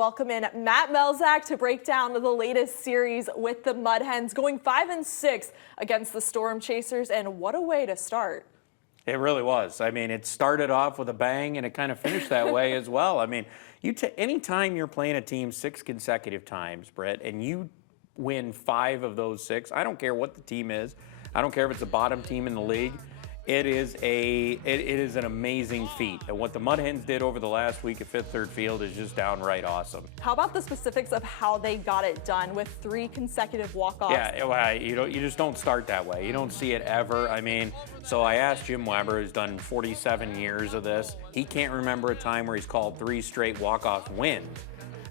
welcome in Matt Melzak to break down the latest series with the Mud Hens, going 5-6 against the Storm Chasers, and what a way to start. It really was. I mean, it started off with a bang, and it kind of finished that way as well. I mean, anytime you're playing a team 6 consecutive times, Britt, and you win 5 of those 6, I don't care what the team is. I don't care if it's the bottom team in the league. It is an amazing feat. And what the Mud Hens did over the last week at Fifth Third Field is just downright awesome. How about the specifics of how they got it done with 3 consecutive walk-offs? Yeah, well, you just don't start that way. You don't see it ever. I mean, so I asked Jim Weber, who's done 47 years of this. He can't remember a time where he's called 3 straight walk-off wins.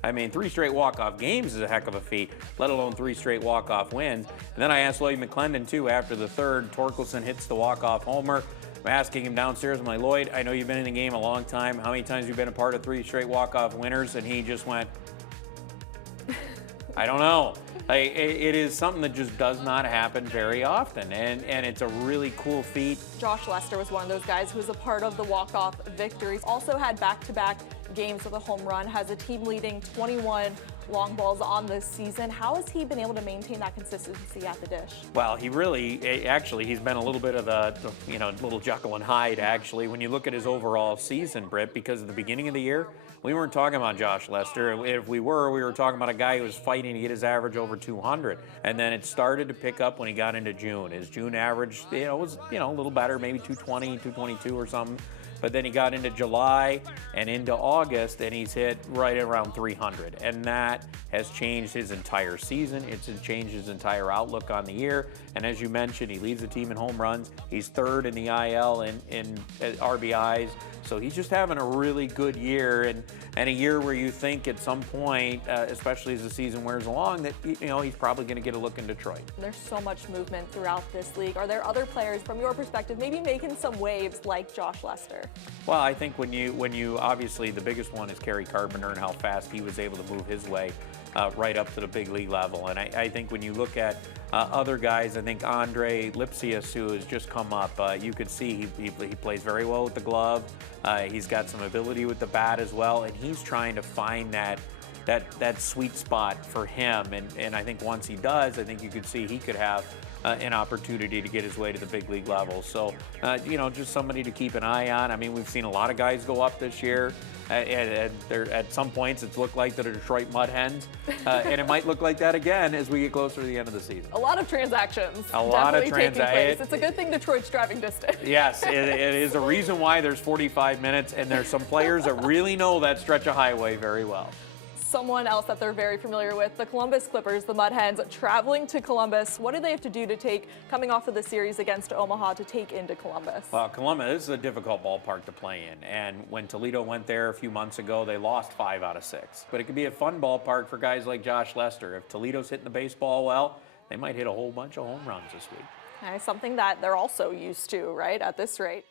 I mean, 3 straight walk-off games is a heck of a feat, let alone 3 straight walk-off wins. And then I asked Lloyd McClendon, too, after the third, Torkelson hits the walk-off homer. I'm asking him downstairs, I'm like, Lloyd, I know you've been in the game a long time. How many times have you been a part of 3 straight walk-off winners? And he just went, I don't know. It is something that just does not happen very often, and it's a really cool feat. Josh Lester was one of those guys who was a part of the walk-off victories. Also had back-to-back games with a home run, has a team-leading 21 long balls on this season. How has he been able to maintain that consistency at the dish? Well, he's been a little bit of the little Jekyll and Hyde, actually, when you look at his overall season, Britt, because at the beginning of the year, we weren't talking about Josh Lester. If we were talking about a guy who was fighting to get his average over 200. And then it started to pick up when he got into June. His June average, was, a little better, maybe 220, 222 or something. But then he got into July and into August, and he's hit right around 300. And that has changed his entire season. It's changed his entire outlook on the year. And as you mentioned, he leads the team in home runs. He's third in the IL in RBIs. So he's just having a really good year, and a year where you think at some point, especially as the season wears along, that he's probably going to get a look in Detroit. There's so much movement throughout this league. Are there other players, from your perspective, maybe making some waves like Josh Lester? Well, I think when you obviously the biggest one is Kerry Carpenter and how fast he was able to move his way right up to the big league level. And I think when you look at other guys, I think Andre Lipsius, who has just come up, you could see he plays very well with the glove. He's got some ability with the bat as well, and he's trying to find that sweet spot for him. And I think once he does, I think you could see he could have an opportunity to get his way to the big league level. So, just somebody to keep an eye on. I mean, we've seen a lot of guys go up this year. At some points, it's looked like the Detroit Mud Hens, and it might look like that again as we get closer to the end of the season. A lot of transactions. A lot of transactions. It's a good thing Detroit's driving distance. Yes, it is a reason why there's 45 minutes, and there's some players that really know that stretch of highway very well. Someone else that they're very familiar with, the Columbus Clippers, the Mud Hens, traveling to Columbus. What do they have to do to coming off of the series against Omaha, to take into Columbus? Well, Columbus, this is a difficult ballpark to play in. And when Toledo went there a few months ago, they lost 5 out of 6. But it could be a fun ballpark for guys like Josh Lester. If Toledo's hitting the baseball well, they might hit a whole bunch of home runs this week. Something that they're also used to, right, at this rate.